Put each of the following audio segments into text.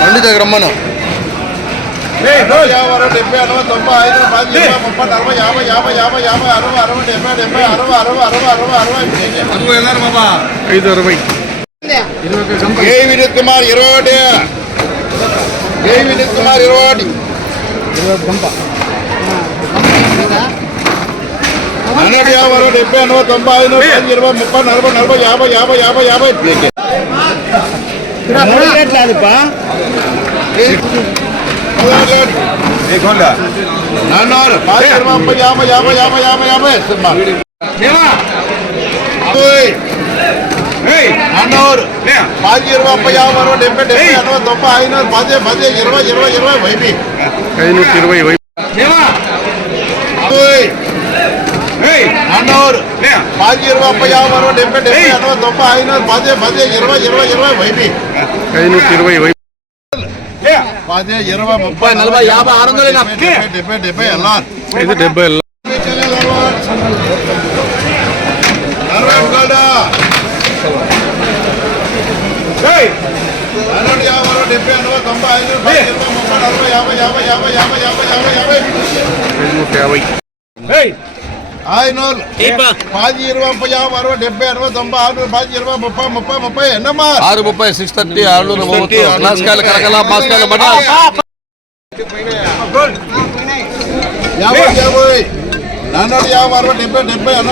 మండి దగ్గర రమ్మను. 70 80 90 95 30 40 50 50 50 50 60 70 80 60 60 ఏ వినీత్ కుమార్ 21 ఏ వినీత్ కుమార్ 21 గంప 70 80 90 95 20 30 40 50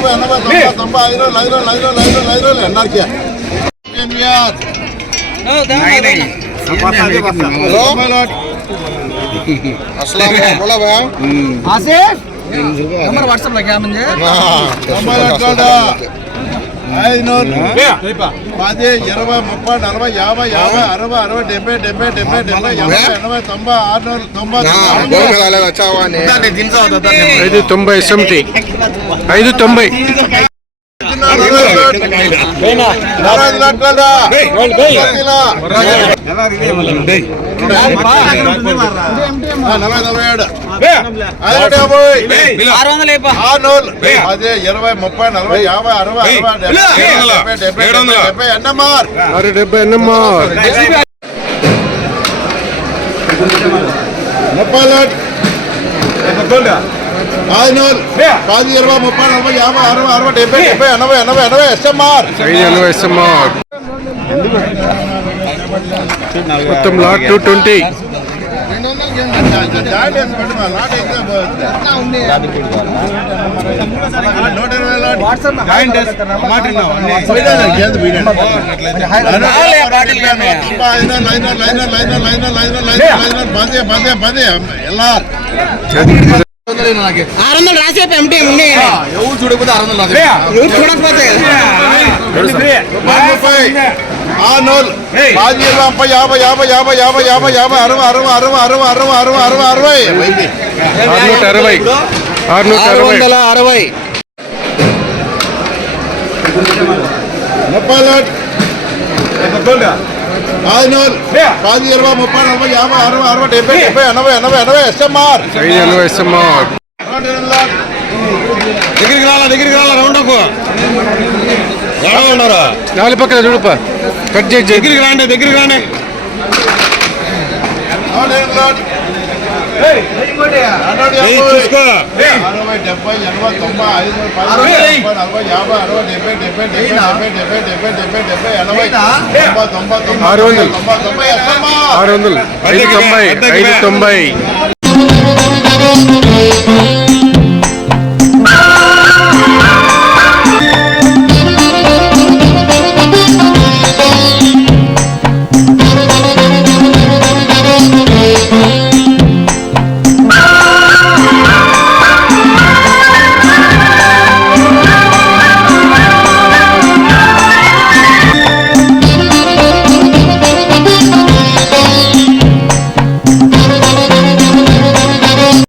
50 नंबर व्हाट्सएप लगा मुझे మొత్తం లాట్ 220 చూడకపోతే 600 దగ్గరికి రాలా రౌండ్ అప్ నాలుగు పక్కన చూడప్ప కట్ చేసి దగ్గరికి రాండి చూసుకో 600 590